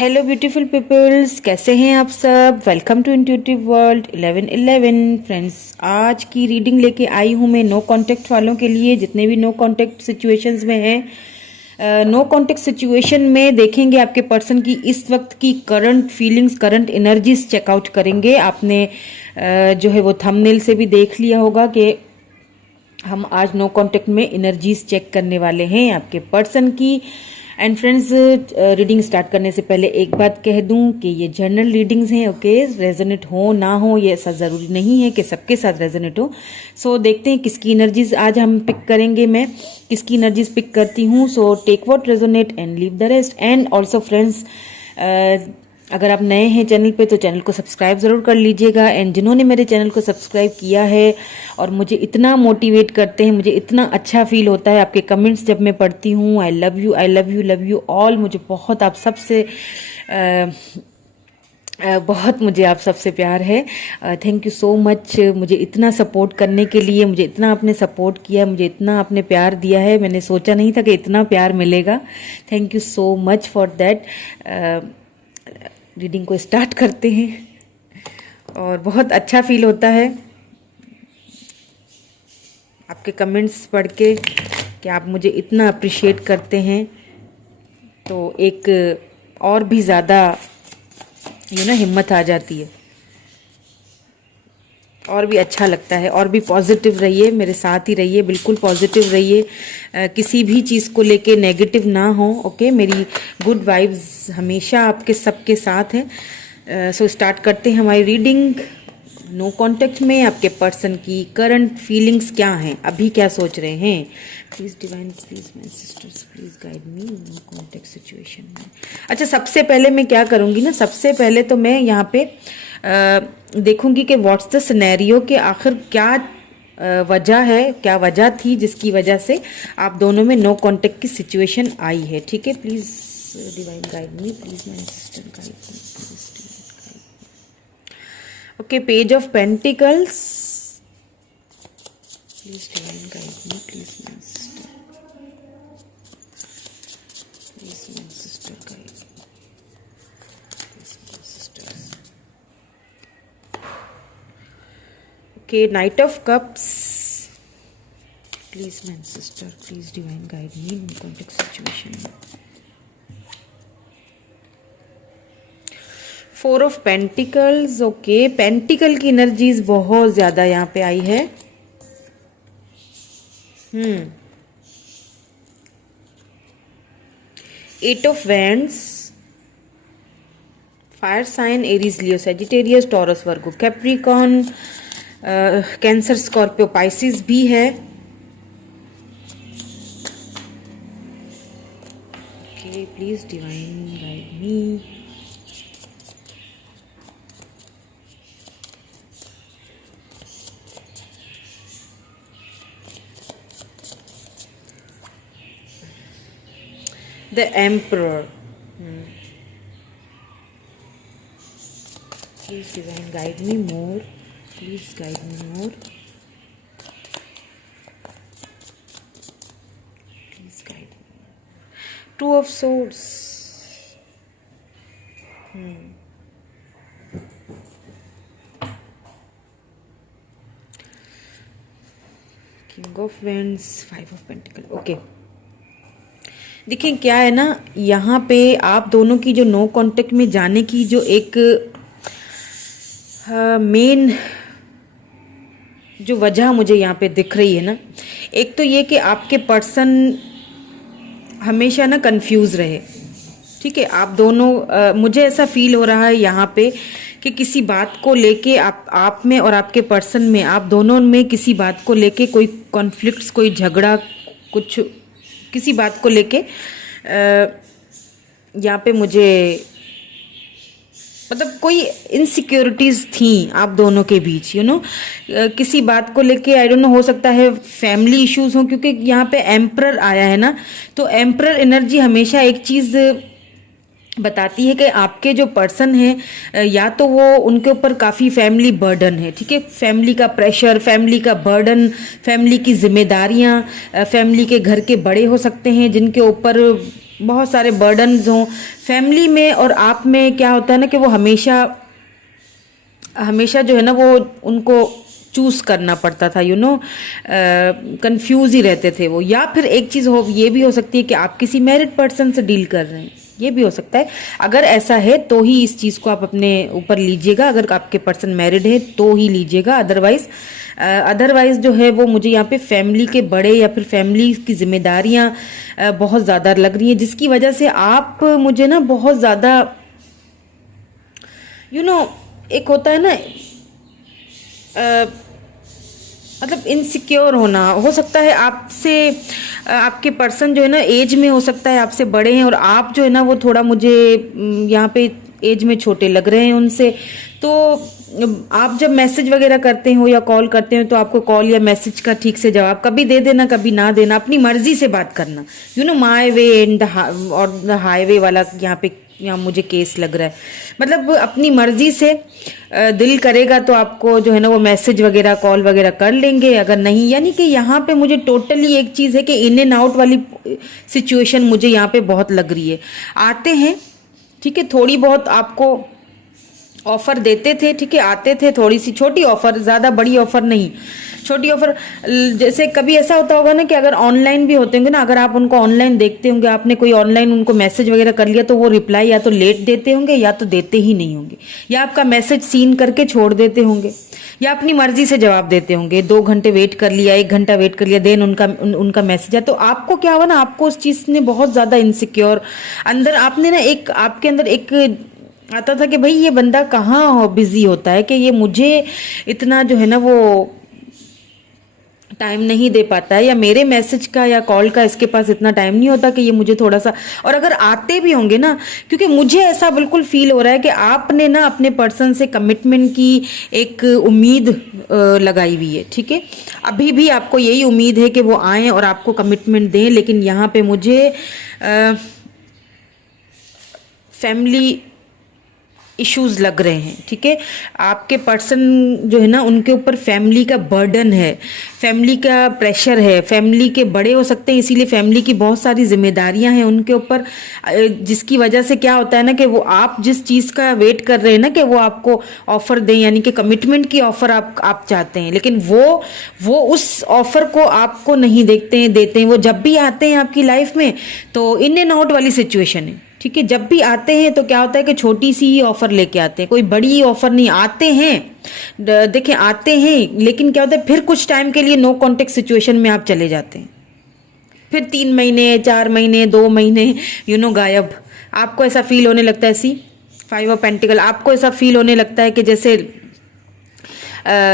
Hello beautiful peoples, कैसे हैं आप सब। Welcome to intuitive world 1111 friends. आज की रीडिंग लेके आई हूँ मैं नो कांटेक्ट वालों के लिए, जितने भी नो कांटेक्ट सिचुएशंस में हैं। नो कांटेक्ट सिचुएशन में देखेंगे आपके पर्सन की इस वक्त की current feelings, current energies check out करेंगे। आपने जो है वो थंबनेल से भी देख लिया होगा कि हम आज नो कांटेक्ट में एनर्जीज चेक करने वाले हैं आपके पर्सन की। एंड फ्रेंड्स, रीडिंग स्टार्ट करने से पहले एक बात कह दूं कि ये जनरल रीडिंग्स हैं, ओके। रेजोनेट हो ना हो ये ऐसा ज़रूरी नहीं है कि सबके साथ रेजोनेट हो। सो देखते हैं किसकी एनर्जीज आज हम पिक करेंगे। मैं किसकी एनर्जीज पिक करती हूँ। So take what resonate and leave the rest. And also friends, अगर आप नए हैं चैनल पे तो चैनल को सब्सक्राइब ज़रूर कर लीजिएगा। एंड जिन्होंने मेरे चैनल को सब्सक्राइब किया है और मुझे इतना मोटिवेट करते हैं, मुझे इतना अच्छा फील होता है आपके कमेंट्स जब मैं पढ़ती हूँ। I love you, I love you, love you all. मुझे बहुत आप सबसे बहुत मुझे आप सबसे प्यार है। थैंक यू सो मच मुझे इतना सपोर्ट करने के लिए। मुझे इतना आपने सपोर्ट किया, मुझे इतना आपने प्यार दिया है। मैंने सोचा नहीं था कि इतना प्यार मिलेगा। Thank you so much for that. Reading को स्टार्ट करते हैं और बहुत अच्छा फील होता है आपके कमेंट्स पढ़ के कि आप मुझे इतना अप्रिशिएट करते हैं। तो एक और भी ज़्यादा हिम्मत आ जाती है और भी अच्छा लगता है। और भी पॉजिटिव रहिए, मेरे साथ ही रहिए, बिल्कुल पॉजिटिव रहिए। किसी भी चीज़ को लेके नेगेटिव ना हो, ओके। मेरी गुड वाइब्स हमेशा आपके सबके साथ हैं। सो स्टार्ट करते हैं हमारी रीडिंग। नो कांटेक्ट में आपके पर्सन की करंट फीलिंग्स क्या हैं, अभी क्या सोच रहे हैं। Please divine, please my sister's, please guide me know contact situation में। अच्छा, सबसे पहले मैं क्या करूँगी ना, सबसे पहले तो मैं यहाँ पे देखूंगी कि व्हाट्स द सिनेरियो, के आखिर क्या वजह है, क्या वजह थी जिसकी वजह से आप दोनों में नो कांटेक्ट की सिचुएशन आई है। ठीक है, please divine guide me, please my sister guide me, please guide me. Okay, page of pentacles, please divine guide me, please my sister, please my sister guide me, please my sister. Okay, Knight of Cups. Please, my sister, please divine guide me in context situation. Four of Pentacles. Okay, Pentacle की energies बहुत ज्यादा यहाँ पे आई है। Eight of Wands. Fire sign, Aries, Leo, Sagittarius, Taurus, Virgo, Capricorn, Cancer, Scorpio, Pisces भी है। Okay, please divine guide me. The emperor. Please divine guide me more. Please guide me more. Please guide me. Two of Swords. King of Wands, Five of Pentacles. Okay. देखिए क्या है ना, यहाँ पे आप दोनों की जो नो कांटेक्ट में जाने की जो एक मेन जो वजह मुझे यहाँ पे दिख रही है ना, एक तो ये कि आपके पर्सन हमेशा ना कंफ्यूज रहे। ठीक है, आप दोनों मुझे ऐसा फील हो रहा है यहाँ पे कि किसी बात को लेके आप में और आपके पर्सन में, आप दोनों में किसी बात को लेके कोई कॉन्फ्लिक्ट्स, कोई झगड़ा, कुछ किसी बात को लेके यहाँ पे मुझे मतलब कोई इनसिक्योरिटीज थी आप दोनों के बीच, किसी बात को लेके। आई डोंट नो, हो सकता है फैमिली इश्यूज हो, क्योंकि यहाँ पे एम्परर आया है ना। तो एम्परर एनर्जी हमेशा एक चीज बताती है कि आपके जो पर्सन है, या तो वो उनके ऊपर काफ़ी फैमिली बर्डन है। ठीक है, फैमिली का प्रेशर, फैमिली का बर्डन, फैमिली की जिम्मेदारियां, फैमिली के घर के बड़े हो सकते हैं जिनके ऊपर बहुत सारे बर्डन्स हों फैमिली में, और आप में क्या होता है ना कि वो हमेशा हमेशा जो है ना वो उनको चूज करना पड़ता था, कंफ्यूज ही रहते थे वो। या फिर एक चीज हो ये भी हो सकती है कि आप किसी मैरिड पर्सन से डील कर रहे हैं, ये भी हो सकता है। अगर ऐसा है तो ही इस चीज को आप अपने ऊपर लीजिएगा, अगर आपके पर्सन मैरिड है तो ही लीजिएगा, अदरवाइज जो है वो मुझे यहाँ पे फैमिली के बड़े या फिर फैमिली की जिम्मेदारियां बहुत ज्यादा लग रही हैं, जिसकी वजह से आप मुझे ना बहुत ज्यादा एक होता है ना मतलब इनसिक्योर होना, हो सकता है आपसे आपके पर्सन जो है ना एज में हो सकता है आपसे बड़े हैं, और आप जो है ना वो थोड़ा मुझे यहाँ पे एज में छोटे लग रहे हैं उनसे। तो आप जब मैसेज वगैरह करते हो या कॉल करते हो तो आपको कॉल या मैसेज का ठीक से जवाब कभी दे देना कभी ना देना, अपनी मर्जी से बात करना, माय वे एंड और द हाईवे वाला यहाँ मुझे केस लग रहा है। मतलब अपनी मर्जी से दिल करेगा तो आपको जो है ना वो मैसेज वगैरह कॉल वगैरह कर लेंगे, अगर नहीं, यानी कि यहाँ पे मुझे टोटली एक चीज़ है कि इन एंड आउट वाली सिचुएशन मुझे यहाँ पे बहुत लग रही है। आते हैं, ठीक है, थोड़ी बहुत आपको ऑफर देते थे, ठीक है, आते थे, थोड़ी सी छोटी ऑफर, ज़्यादा बड़ी ऑफर नहीं, छोटी ऑफर। जैसे कभी ऐसा होता होगा ना कि अगर ऑनलाइन भी होते होंगे ना, अगर आप उनको ऑनलाइन देखते होंगे, आपने कोई ऑनलाइन उनको मैसेज वगैरह कर लिया तो वो रिप्लाई या तो लेट देते होंगे या तो देते ही नहीं होंगे, या आपका मैसेज सीन करके छोड़ देते होंगे, या अपनी मर्जी से जवाब देते होंगे। 2 घंटे वेट कर लिया, 1 घंटा वेट कर लिया, देन उनका मैसेज है, तो आपको क्या हुआ ना, आपको उस चीज़ ने बहुत ज़्यादा इनसिक्योर अंदर आपने ना एक आपके अंदर एक आता था कि भाई ये बंदा कहाँ बिजी होता है कि ये मुझे इतना जो है ना वो टाइम नहीं दे पाता है, या मेरे मैसेज का या कॉल का इसके पास इतना टाइम नहीं होता कि ये मुझे थोड़ा सा। और अगर आते भी होंगे ना, क्योंकि मुझे ऐसा बिल्कुल फील हो रहा है कि आपने ना अपने पर्सन से कमिटमेंट की एक उम्मीद लगाई हुई है, ठीक है, अभी भी आपको यही उम्मीद है कि वो आए और आपको कमिटमेंट दें, लेकिन यहाँ पे मुझे फैमिली इश्यूज लग रहे हैं, ठीक है। आपके पर्सन जो है ना उनके ऊपर फैमिली का बर्डन है, फैमिली का प्रेशर है, फैमिली के बड़े हो सकते हैं, इसीलिए फैमिली की बहुत सारी जिम्मेदारियां हैं उनके ऊपर, जिसकी वजह से क्या होता है ना कि वो आप जिस चीज़ का वेट कर रहे हैं ना कि वो आपको ऑफर दें, यानी कि कमिटमेंट की ऑफर आप चाहते हैं, लेकिन वो उस ऑफर को आपको नहीं देते हैं। वो जब भी आते हैं आपकी लाइफ में तो इन एंड आउट वाली सिचुएशन है, ठीक है। जब भी आते हैं तो क्या होता है कि छोटी सी ही ऑफर लेके आते हैं, कोई बड़ी ऑफर नहीं आते हैं। देखें, आते हैं, लेकिन क्या होता है फिर कुछ टाइम के लिए नो कॉन्टेक्ट सिचुएशन में आप चले जाते हैं, फिर 3 महीने 4 महीने 2 महीने गायब। आपको ऐसा फील होने लगता है, 5 ऑफ पेंटिकल, आपको ऐसा फील होने लगता है कि जैसे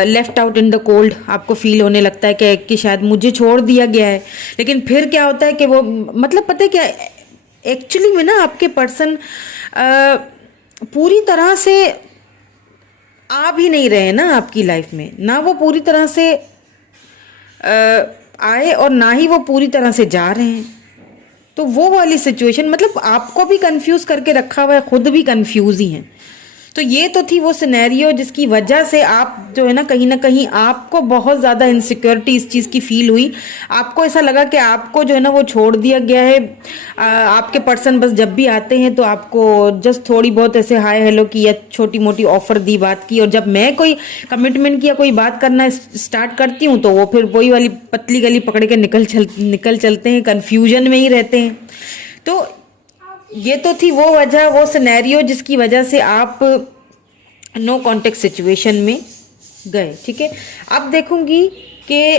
left out in the cold, आपको फील होने लगता है कि शायद मुझे छोड़ दिया गया है। लेकिन फिर क्या होता है कि वो मतलब पता है क्या, एक्चुअली में ना आपके पर्सन पूरी तरह से आ भी नहीं रहे ना आपकी लाइफ में, ना वो पूरी तरह से आए और ना ही वो पूरी तरह से जा रहे हैं। तो वो वाली सिचुएशन, मतलब आपको भी कंफ्यूज करके रखा हुआ है, खुद भी कंफ्यूज ही हैं। तो ये तो थी वो सिनेरियो जिसकी वजह से आप जो है ना कहीं आपको बहुत ज़्यादा इनसिक्योरिटी इस चीज़ की फील हुई। आपको ऐसा लगा कि आपको जो है ना वो छोड़ दिया गया है। आपके पर्सन बस जब भी आते हैं तो आपको जस्ट थोड़ी बहुत ऐसे हाय हेलो की या छोटी मोटी ऑफर दी, बात की, और जब मैं कोई कमिटमेंट की या कोई बात करना स्टार्ट करती हूँ तो वो फिर वही वाली पतली गली पकड़ के निकल चलते हैं, कन्फ्यूजन में ही रहते हैं। तो ये तो थी वो वजह, वो सिनेरियो जिसकी वजह से आप नो कॉन्टेक्ट सिचुएशन में गए, ठीक है। अब देखूंगी कि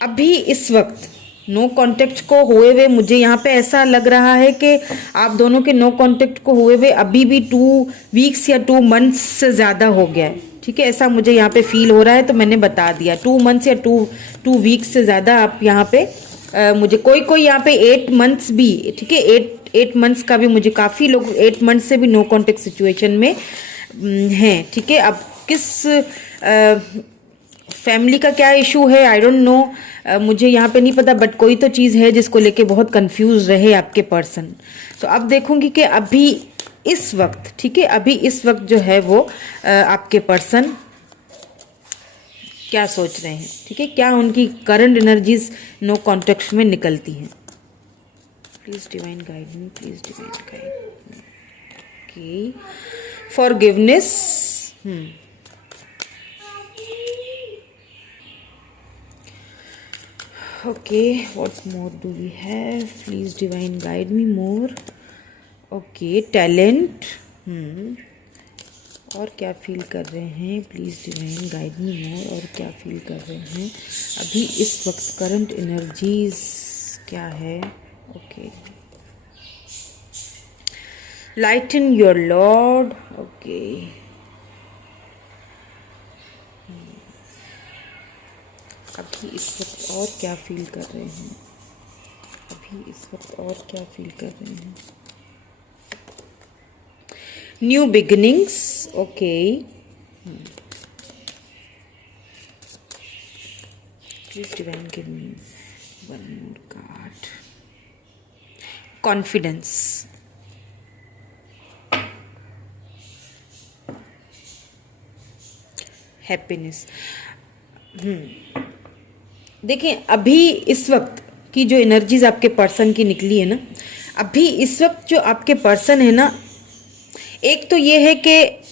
अभी इस वक्त नो कॉन्टेक्ट को हुए हुए मुझे यहाँ पे ऐसा लग रहा है कि आप दोनों के नो कॉन्टेक्ट को हुए हुए अभी भी 2 वीक्स या 2 मंथ्स से ज़्यादा हो गया है, ठीक है, ऐसा मुझे यहाँ पे फील हो रहा है। तो मैंने बता दिया 2 मंथ्स या 2 वीक्स से ज़्यादा आप यहाँ पे मुझे कोई यहाँ पे 8 मंथ्स भी, ठीक है, 8 मंथ्स का भी, मुझे काफ़ी लोग 8 मंथ्स से भी नो कॉन्टेक्ट सिचुएशन में हैं, ठीक है। अब किस फैमिली का क्या इशू है आई डोंट नो, मुझे यहाँ पे नहीं पता, बट कोई तो चीज़ है जिसको लेके बहुत कंफ्यूज रहे आपके पर्सन। तो अब देखूंगी कि अभी इस वक्त, ठीक है, अभी इस वक्त जो है वो आपके पर्सन क्या सोच रहे हैं, ठीक है, क्या उनकी करंट एनर्जीज नो कॉन्टेक्ट में निकलती हैं। Please divine guide me, please divine guide. Okay, forgiveness. Okay, what more do we have? Please divine guide me more. Okay, talent. और क्या फील कर रहे हैं? Please divine guide me more. और क्या फील कर रहे हैं अभी इस वक्त? करंट एनर्जीज क्या है? Okay, lighten your Lord. Okay, अभी इस वक्त और क्या फील कर रहे हैं? अभी इस वक्त और क्या फील कर रहे हैं? New beginnings. Okay, please divine give me one more card. Confidence. Happiness. देखिए, अभी इस वक्त की जो एनर्जीज आपके पर्सन की निकली है ना, अभी इस वक्त जो आपके पर्सन है ना, एक तो ये है कि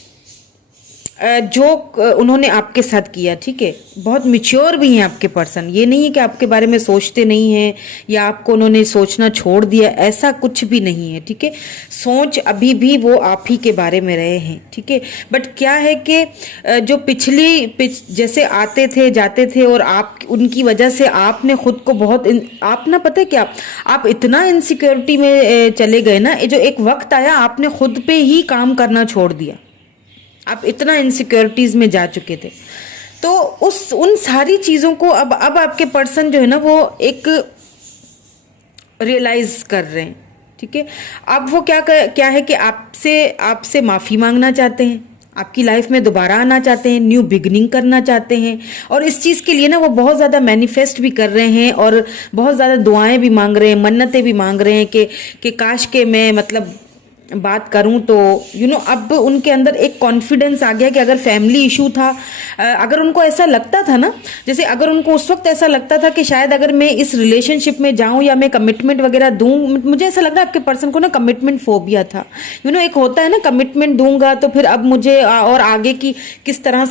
जो उन्होंने आपके साथ किया, ठीक है, बहुत मिच्योर भी हैं आपके पर्सन। ये नहीं है कि आपके बारे में सोचते नहीं हैं या आपको उन्होंने सोचना छोड़ दिया, ऐसा कुछ भी नहीं है, ठीक है। सोच अभी भी वो आप ही के बारे में रहे हैं, ठीक है। बट क्या है कि जो जैसे आते थे जाते थे और आप उनकी वजह से आपने खुद को बहुत आप ना, पता है क्या, आप इतना इनसिक्योरिटी में चले गए ना, जो एक वक्त आया आपने खुद पे ही काम करना छोड़ दिया। आप इतना इनसिक्योरिटीज में जा चुके थे, तो उन सारी चीज़ों को अब आपके पर्सन जो है ना, वो एक रियलाइज कर रहे हैं, ठीक है। अब वो क्या है कि आपसे माफ़ी मांगना चाहते हैं, आपकी लाइफ में दोबारा आना चाहते हैं, न्यू बिगनिंग करना चाहते हैं। और इस चीज़ के लिए ना वो बहुत ज़्यादा मैनिफेस्ट भी कर रहे हैं और बहुत ज़्यादा दुआएं भी मांग रहे हैं, मन्नतें भी मांग रहे हैं कि काश के मैं मतलब बात करूं तो अब उनके अंदर एक कॉन्फिडेंस आ गया कि अगर फैमिली इशू था, अगर उनको ऐसा लगता था ना, जैसे अगर उनको उस वक्त ऐसा लगता था कि शायद अगर मैं इस रिलेशनशिप में जाऊं या मैं कमिटमेंट वगैरह दूं, मुझे ऐसा लग रहा है आपके पर्सन को ना कमिटमेंट फोबिया था। एक होता है ना, कमिटमेंट दूंगा तो फिर अब मुझे और आगे की किस तरह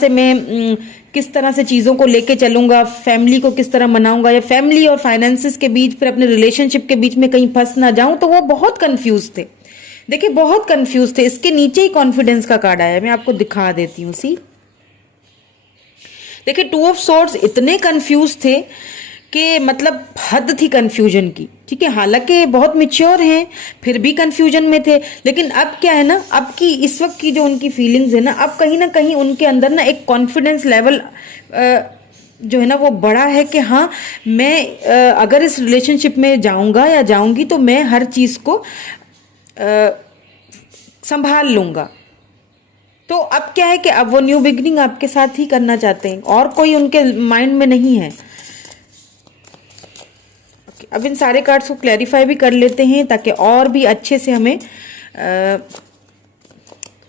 से चीज़ों को लेके चलूंगा, फैमिली को किस तरह मनाऊंगा, या फैमिली और फाइनेंसिस के बीच, फिर अपने रिलेशनशिप के बीच में कहीं फंस ना जाऊं, तो वो बहुत कंफ्यूज थे। देखिए, बहुत कंफ्यूज थे। इसके नीचे ही कॉन्फिडेंस का कार्ड आया, मैं आपको दिखा देती हूँ। सी, देखिए, 2 ऑफ सोर्ड्स इतने कंफ्यूज थे कि मतलब हद थी कंफ्यूजन की, ठीक है। हालांकि बहुत मिच्योर हैं, फिर भी कंफ्यूजन में थे। लेकिन अब क्या है ना, अब की इस वक्त की जो उनकी फीलिंग्स है ना, अब कहीं ना कहीं उनके अंदर ना एक कॉन्फिडेंस लेवल जो है ना वो बड़ा है कि हाँ, मैं अगर इस रिलेशनशिप में जाऊंगा या जाऊंगी तो मैं हर चीज़ को संभाल लूंगा। तो अब क्या है कि अब वो न्यू बिगनिंग आपके साथ ही करना चाहते हैं, और कोई उनके माइंड में नहीं है। अब इन सारे कार्ड्स को क्लैरिफाई भी कर लेते हैं ताकि और भी अच्छे से हमें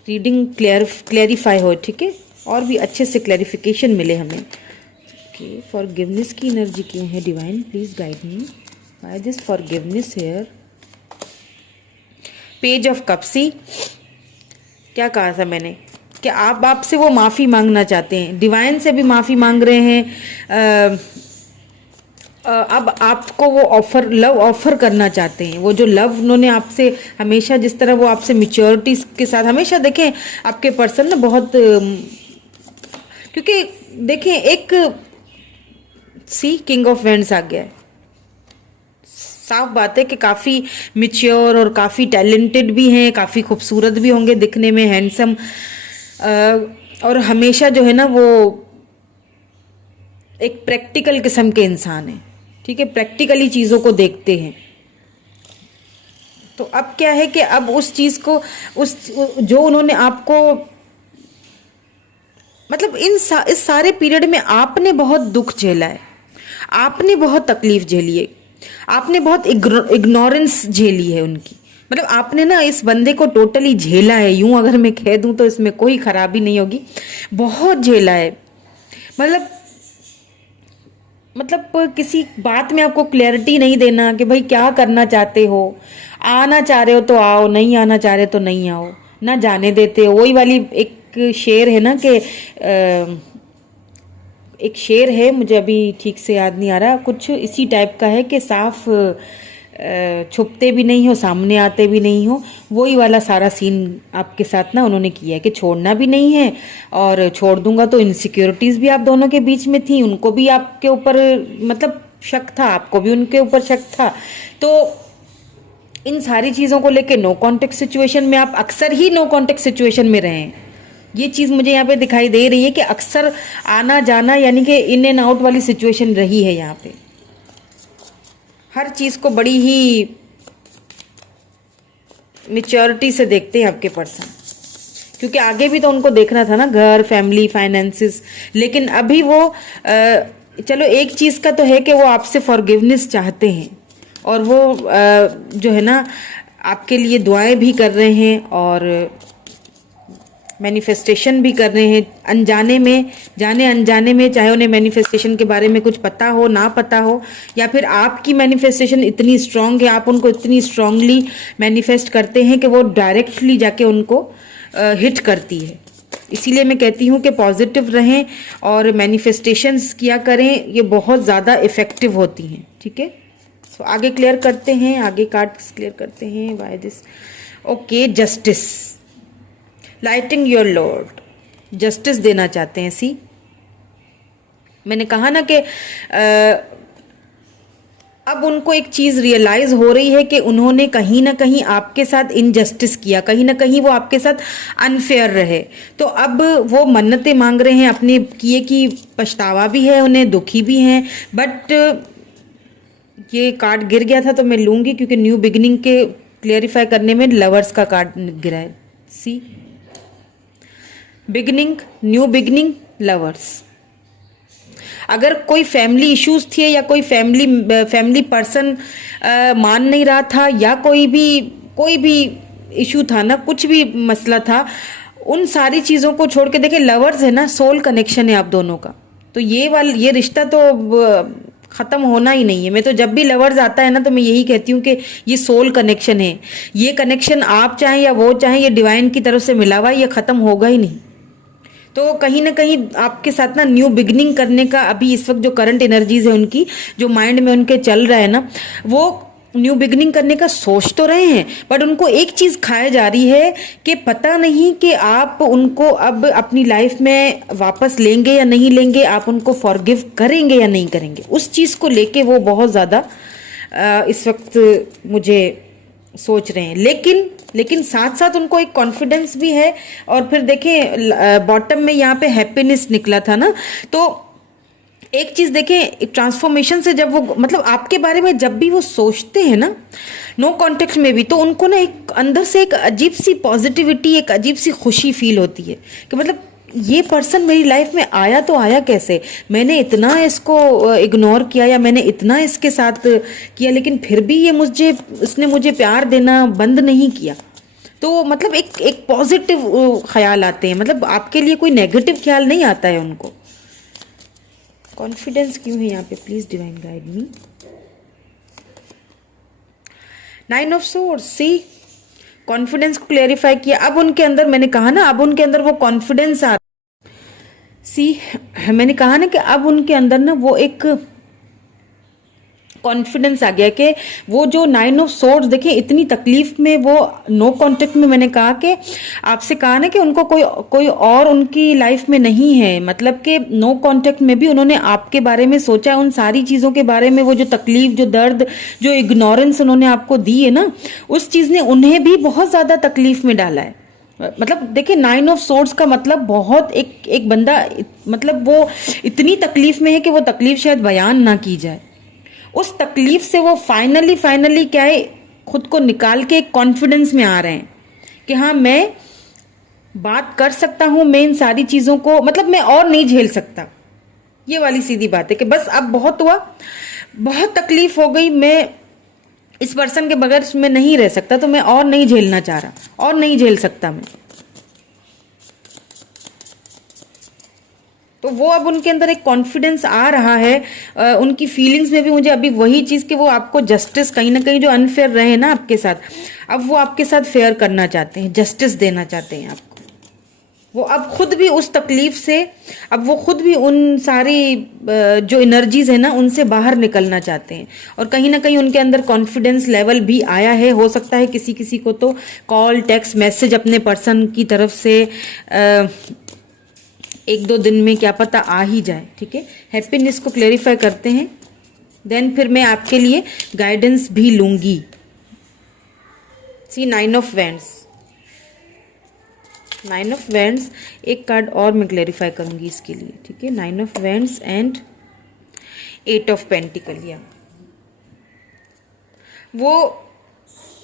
रीडिंग क्लैरिफाई हो, ठीक है, और भी अच्छे से क्लैरिफिकेशन मिले हमें। ओके, फॉरगिवनेस की एनर्जी क्यों है? Divine please guide me, why this forgiveness here? Page of cups. क्या कहा था मैंने कि आप आपसे वो माफ़ी मांगना चाहते हैं, डिवाइन से भी माफ़ी मांग रहे हैं। अब आपको वो लव ऑफर करना चाहते हैं। वो जो लव उन्होंने आपसे हमेशा, जिस तरह वो आपसे मैच्योरिटी के साथ हमेशा, देखें आपके पर्सन ना बहुत, क्योंकि देखें एक किंग ऑफ वेंड्स आ गया है। साफ बात है कि काफ़ी मिच्योर और काफ़ी टैलेंटेड भी हैं, काफ़ी खूबसूरत भी होंगे दिखने में, हैंडसम, और हमेशा जो है ना वो एक प्रैक्टिकल किस्म के इंसान है, ठीक है, प्रैक्टिकली चीज़ों को देखते हैं। तो अब क्या है कि अब उस चीज़ को, जो उन्होंने आपको मतलब इस सारे पीरियड में आपने बहुत दुख झेला है, आपने बहुत तकलीफ झेली है, आपने बहुत इग्नोरेंस झेली है उनकी। मतलब आपने ना इस बंदे को टोटली झेला है, यूं अगर मैं कह दूं तो इसमें कोई खराबी नहीं होगी, बहुत झेला है। मतलब मतलब किसी बात में आपको क्लैरिटी नहीं देना कि भाई क्या करना चाहते हो, आना चाह रहे हो तो आओ, नहीं आना चाह रहे तो नहीं आओ, ना जाने देते हो। वही वाली एक शेर है ना कि एक शेर है, मुझे अभी ठीक से याद नहीं आ रहा, कुछ इसी टाइप का है कि साफ छुपते भी नहीं हो, सामने आते भी नहीं हो। वही वाला सारा सीन आपके साथ ना उन्होंने किया है कि छोड़ना भी नहीं है, और छोड़ दूंगा तो इनसिक्योरिटीज भी आप दोनों के बीच में थी, उनको भी आपके ऊपर मतलब शक था, आपको भी उनके ऊपर शक था। तो इन सारी चीज़ों को लेके नो कॉन्टेक्ट सिचुएशन में आप अक्सर ही नो कॉन्टेक्ट सिचुएशन में रहे हैं। ये चीज़ मुझे यहाँ पे दिखाई दे रही है कि अक्सर आना जाना यानी कि इन एंड आउट वाली सिचुएशन रही है यहाँ पे। हर चीज़ को बड़ी ही मेच्योरिटी से देखते हैं आपके पर्सन, क्योंकि आगे भी तो उनको देखना था ना, घर, फैमिली, फाइनेंसिस। लेकिन अभी वो चलो एक चीज़ का तो है कि वो आपसे फॉरगिवनेस चाहते हैं, और वो जो है ना आपके लिए दुआएं भी कर रहे हैं और मैनिफेस्टेशन भी कर रहे हैं, अनजाने में, जाने अनजाने में, चाहे उन्हें मैनिफेस्टेशन के बारे में कुछ पता हो ना पता हो, या फिर आपकी मैनिफेस्टेशन इतनी स्ट्रांग है, आप उनको इतनी स्ट्रांगली मैनिफेस्ट करते हैं कि वो डायरेक्टली जाके उनको हिट करती है। इसीलिए मैं कहती हूँ कि पॉजिटिव रहें और मैनिफेस्टेशंस किया करें, ये बहुत ज़्यादा इफ़ेक्टिव होती हैं। ठीक है, सो आगे क्लियर करते हैं, आगे कार्ड्स क्लियर करते हैं। Why this? Okay, justice, lighting your Lord, justice देना चाहते हैं। सी, मैंने कहा ना कि अब उनको एक चीज़ रियलाइज हो रही है कि उन्होंने कहीं ना कहीं आपके साथ इनजस्टिस किया, कहीं ना कहीं वो आपके साथ अनफेयर रहे। तो अब वो मन्नतें मांग रहे हैं अपने किए की, पछतावा भी है उन्हें, दुखी भी हैं। बट ये कार्ड गिर गया था तो मैं लूँगी, क्योंकि न्यू बिगिनिंग के क्लियरिफाई करने में लवर्स का कार्ड गिरा है। सी, बिगिनिंग, न्यू बिगिनिंग, लवर्स। अगर कोई फैमिली इश्यूज थे या कोई फैमिली पर्सन मान नहीं रहा था, या कोई भी इशू था ना, कुछ भी मसला था, उन सारी चीज़ों को छोड़ के देखिए लवर्स है ना, सोल कनेक्शन है आप दोनों का। तो ये रिश्ता तो ख़त्म होना ही नहीं है। मैं तो जब भी लवर्स आता है ना तो मैं यही कहती हूँ कि ये सोल कनेक्शन है। ये कनेक्शन आप चाहें या वो चाहें, ये डिवाइन की तरफ से मिला हुआ है, ये ख़त्म होगा ही नहीं। तो कहीं ना कहीं आपके साथ ना न्यू बिगनिंग करने का अभी इस वक्त जो करंट एनर्जीज है उनकी, जो माइंड में उनके चल रहा है ना, वो न्यू बिगनिंग करने का सोच तो रहे हैं, बट उनको एक चीज़ खाए जा रही है कि पता नहीं कि आप उनको अब अपनी लाइफ में वापस लेंगे या नहीं लेंगे, आप उनको फॉरगिव करेंगे या नहीं करेंगे। उस चीज़ को लेके वो बहुत ज़्यादा इस वक्त मुझे सोच रहे हैं। लेकिन साथ साथ उनको एक कॉन्फिडेंस भी है। और फिर देखें बॉटम में यहाँ पे हैप्पीनेस निकला था ना, तो एक चीज़ देखें, ट्रांसफॉर्मेशन से जब वो मतलब आपके बारे में जब भी वो सोचते हैं ना, नो कॉन्टेक्ट में भी, तो उनको ना एक अंदर से एक अजीब सी पॉजिटिविटी, एक अजीब सी खुशी फील होती है कि मतलब ये पर्सन मेरी लाइफ में आया तो आया कैसे, मैंने इतना इसको इग्नोर किया या मैंने इतना इसके साथ किया, लेकिन फिर भी इसने मुझे प्यार देना बंद नहीं किया। तो मतलब एक पॉजिटिव ख्याल आते हैं, मतलब आपके लिए कोई नेगेटिव ख्याल नहीं आता है उनको। कॉन्फिडेंस क्यों है यहाँ पे? Please divine guide me. 9 of swords, see, confidence को क्लेरिफाई किया। अब उनके अंदर, मैंने कहा ना, अब उनके अंदर वो कॉन्फिडेंस आ, सी, मैंने कहा ना कि अब उनके अंदर ना वो एक कॉन्फिडेंस आ गया कि वो जो 9 ऑफ सोर्ड्स, देखिए इतनी तकलीफ में वो नो कांटेक्ट में, मैंने कहा कि आपसे कहा ना कि उनको कोई और उनकी लाइफ में नहीं है, मतलब कि नो कांटेक्ट में भी उन्होंने आपके बारे में सोचा, उन सारी चीज़ों के बारे में, वो जो तकलीफ, जो दर्द, जो इग्नोरेंस उन्होंने आपको दी है ना, उस चीज़ ने उन्हें भी बहुत ज़्यादा तकलीफ में डाला है। मतलब देखिए 9 ऑफ सोर्ड्स का मतलब बहुत एक बंदा, मतलब वो इतनी तकलीफ में है कि वो तकलीफ शायद बयान ना की जाए। उस तकलीफ से वो फाइनली क्या है, खुद को निकाल के एक कॉन्फिडेंस में आ रहे हैं कि हाँ मैं बात कर सकता हूं, मैं इन सारी चीज़ों को, मतलब मैं और नहीं झेल सकता। ये वाली सीधी बात है कि बस अब बहुत हुआ, बहुत तकलीफ हो गई, मैं इस पर्सन के बगैर मैं नहीं रह सकता, तो मैं और नहीं झेलना चाह रहा, और नहीं झेल सकता मैं। तो वो अब उनके अंदर एक कॉन्फिडेंस आ रहा है। उनकी फीलिंग्स में भी मुझे अभी वही चीज़ कि वो आपको जस्टिस, कहीं ना कहीं जो अनफेयर रहे ना आपके साथ, अब वो आपके साथ फेयर करना चाहते हैं, जस्टिस देना चाहते हैं आपको। वो अब खुद भी उस तकलीफ से, अब वो खुद भी उन सारी जो एनर्जीज है ना उनसे बाहर निकलना चाहते हैं। और कहीं ना कहीं उनके अंदर कॉन्फिडेंस लेवल भी आया है। हो सकता है किसी किसी को तो कॉल, टेक्स्ट मैसेज अपने पर्सन की तरफ से एक दो दिन में क्या पता आ ही जाए। ठीक है, हैप्पीनेस को क्लेरिफाई करते हैं, देन फिर मैं आपके लिए गाइडेंस भी लूंगी। सी 9 ऑफ वैंड्स, 9 ऑफ वैंड्स, एक कार्ड और मैं क्लेरिफाई करूंगी इसके लिए। ठीक है, 9 of wands and 8 of pentacle. या वो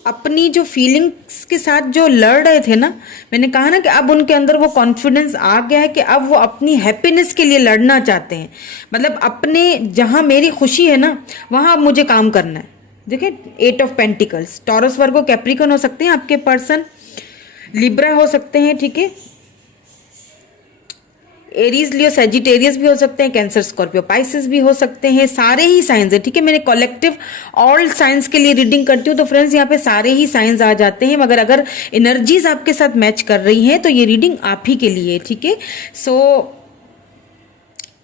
अपनी जो फीलिंग्स के साथ जो लड़ रहे थे ना, मैंने कहा ना कि अब उनके अंदर वो कॉन्फिडेंस आ गया है कि अब वो अपनी हैप्पीनेस के लिए लड़ना चाहते हैं। मतलब अपने, जहां मेरी खुशी है ना वहां अब मुझे काम करना है। देखिए 8 of pentacles, taurus, Virgo, Capricorn हो सकते हैं आपके पर्सन, लिब्रा हो सकते हैं। ठीक है, एरीज, लियो, सेजिटेरियस भी हो सकते हैं, कैंसर, स्कॉर्पियो, पाइसिस भी हो सकते हैं। सारे ही साइंस है। ठीक है, मैंने कलेक्टिव ऑल साइंस के लिए रीडिंग करती हूँ तो फ्रेंड्स यहाँ पे सारे ही साइंस आ जाते हैं। मगर अगर एनर्जीज आपके साथ मैच कर रही हैं तो ये रीडिंग आप ही के लिए। ठीक है, सो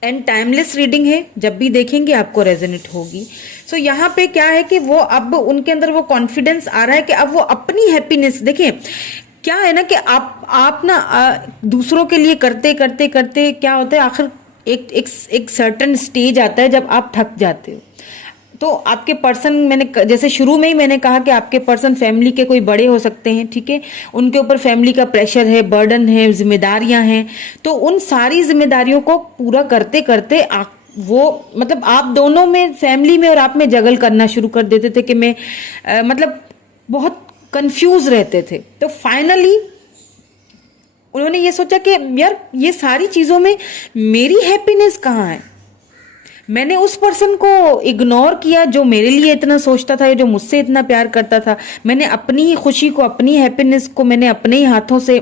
एंड टाइमलेस रीडिंग है, जब भी देखेंगे आपको रेजोनेट होगी। सो यहाँ पे क्या है कि वो अब उनके अंदर वो कॉन्फिडेंस आ रहा है कि अब वो अपनी हैप्पीनेस, देखिए क्या है ना कि आप ना दूसरों के लिए करते करते करते क्या होता है, आखिर एक सर्टेन स्टेज आता है जब आप थक जाते हो। तो आपके पर्सन, मैंने जैसे शुरू में ही मैंने कहा कि आपके पर्सन फैमिली के कोई बड़े हो सकते हैं। ठीक है, उनके ऊपर फैमिली का प्रेशर है, बर्डन है, जिम्मेदारियां हैं। तो उन सारी जिम्मेदारियों को पूरा करते करते वो मतलब आप दोनों में, फैमिली में और आप में जगल करना शुरू कर देते थे कि मैं मतलब बहुत कंफ्यूज रहते थे। तो फाइनली उन्होंने ये सोचा कि यार ये सारी चीजों में मेरी हैप्पीनेस कहाँ है। मैंने उस पर्सन को इग्नोर किया जो मेरे लिए इतना सोचता था, जो मुझसे इतना प्यार करता था। मैंने अपनी ही खुशी को, अपनी हैप्पीनेस को मैंने अपने ही हाथों से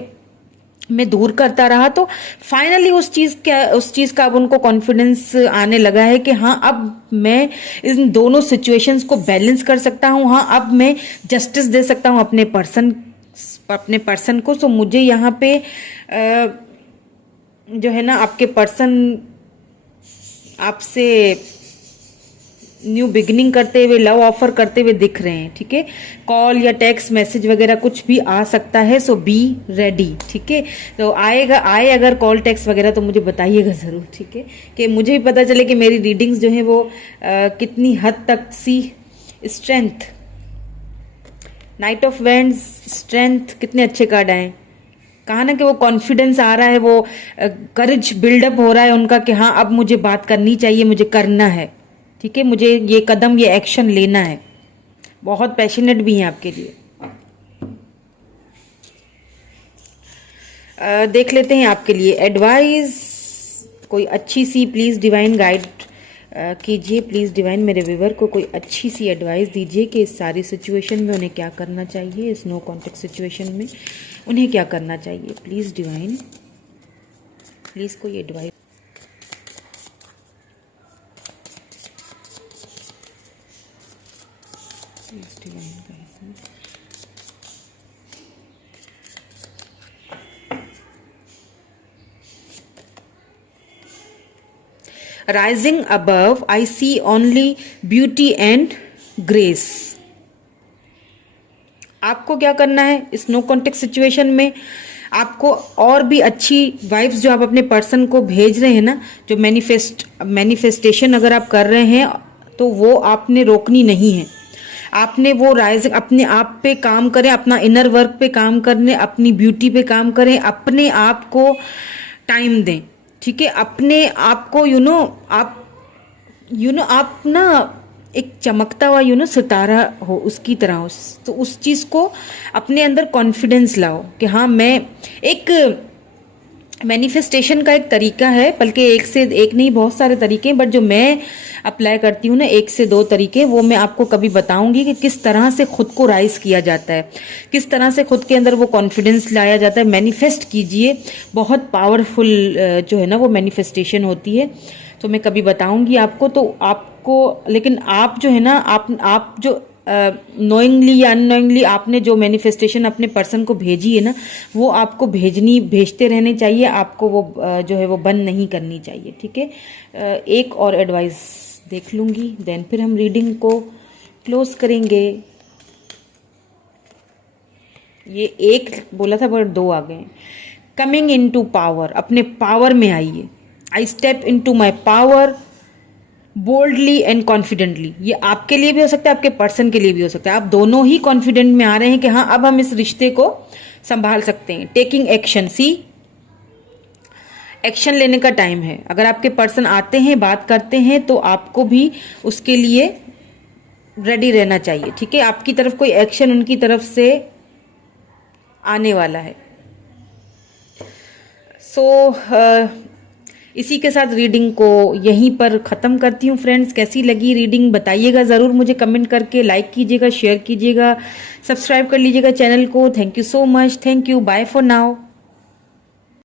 मैं दूर करता रहा। तो फाइनली उस चीज का अब उनको कॉन्फिडेंस आने लगा है कि हाँ अब मैं इन दोनों सिचुएशंस को बैलेंस कर सकता हूँ। हाँ अब मैं जस्टिस दे सकता हूँ अपने पर्सन को। सो मुझे यहाँ पे जो है ना आपके पर्सन आपसे न्यू बिगिनिंग करते हुए, लव ऑफर करते हुए दिख रहे हैं। ठीक है, कॉल या टेक्स्ट मैसेज वगैरह कुछ भी आ सकता है। सो बी रेडी। ठीक है, तो आए अगर कॉल टेक्स्ट वगैरह तो मुझे बताइएगा ज़रूर। ठीक है, कि मुझे भी पता चले कि मेरी रीडिंग्स जो है वो कितनी हद तक सी strength, knight of wands, strength, कितने अच्छे कार्ड आए। कहा ना कि वो कॉन्फिडेंस आ रहा है, वो करेज बिल्डअप हो रहा है उनका कि हाँ अब मुझे बात करनी चाहिए, मुझे करना है। ठीक है, मुझे ये कदम, ये एक्शन लेना है। बहुत पैशनेट भी हैं आपके लिए। देख लेते हैं आपके लिए एडवाइस कोई अच्छी सी, प्लीज डिवाइन गाइड कीजिए। प्लीज डिवाइन मेरे व्यूवर को कोई अच्छी सी एडवाइस दीजिए कि इस सारी सिचुएशन में उन्हें क्या करना चाहिए। इस नो कॉन्टेक्ट सिचुएशन में उन्हें क्या करना चाहिए। प्लीज डिवाइन, प्लीज कोई advice. Rising above, I see only beauty and grace. आपको क्या करना है इस नो कॉन्टेक्ट सिचुएशन में? आपको और भी अच्छी वाइब्स जो आप अपने पर्सन को भेज रहे हैं ना, जो मैनिफेस्टेशन अगर आप कर रहे हैं तो वो आपने रोकनी नहीं है। आपने वो राइजिंग, अपने आप पे काम करें, अपना इनर वर्क पे काम करें, अपनी ब्यूटी पे काम करें, अपने आप को टाइम दें। ठीक है, अपने आप को आप ना एक चमकता हुआ सितारा हो, उसकी तरह तो उस चीज को अपने अंदर कॉन्फिडेंस लाओ कि हाँ मैं एक मैनिफेस्टेशन का एक तरीका है, बल्कि एक से एक नहीं, बहुत सारे तरीके हैं, बट जो मैं अप्लाई करती हूँ ना, एक से दो तरीके, वो मैं आपको कभी बताऊंगी कि किस तरह से खुद को राइज किया जाता है, किस तरह से खुद के अंदर वो कॉन्फिडेंस लाया जाता है। मैनिफेस्ट कीजिए, बहुत पावरफुल जो है ना वो मैनिफेस्टेशन होती है, तो मैं कभी बताऊंगी आपको। तो आपको, लेकिन आप जो है ना, आप जो नोइंगली या अननोइंगली आपने जो मैनिफेस्टेशन अपने पर्सन को भेजी है ना, वो आपको भेजते रहने चाहिए, आपको वो जो है वो बंद नहीं करनी चाहिए, ठीक है। एक और एडवाइस देख लूँगी, देन फिर हम रीडिंग को क्लोज करेंगे। ये एक बोला था बट दो आ गए। कमिंग इन टू पावर, अपने पावर में आइए। I step into my power boldly and confidently. ये आपके लिए भी हो सकता है, आपके पर्सन के लिए भी हो सकता है। आप दोनों ही कॉन्फिडेंट में आ रहे हैं कि हाँ अब हम इस रिश्ते को संभाल सकते हैं। टेकिंग एक्शन, सी एक्शन लेने का टाइम है। अगर आपके पर्सन आते हैं, बात करते हैं, तो आपको भी उसके लिए रेडी रहना चाहिए, ठीक है। आपकी तरफ कोई एक्शन उनकी तरफ से आने वाला है। सो इसी के साथ रीडिंग को यहीं पर ख़त्म करती हूँ फ्रेंड्स। कैसी लगी रीडिंग बताइएगा ज़रूर मुझे कमेंट करके, लाइक कीजिएगा, शेयर कीजिएगा, सब्सक्राइब कर लीजिएगा चैनल को। Thank you so much, thank you, bye for now.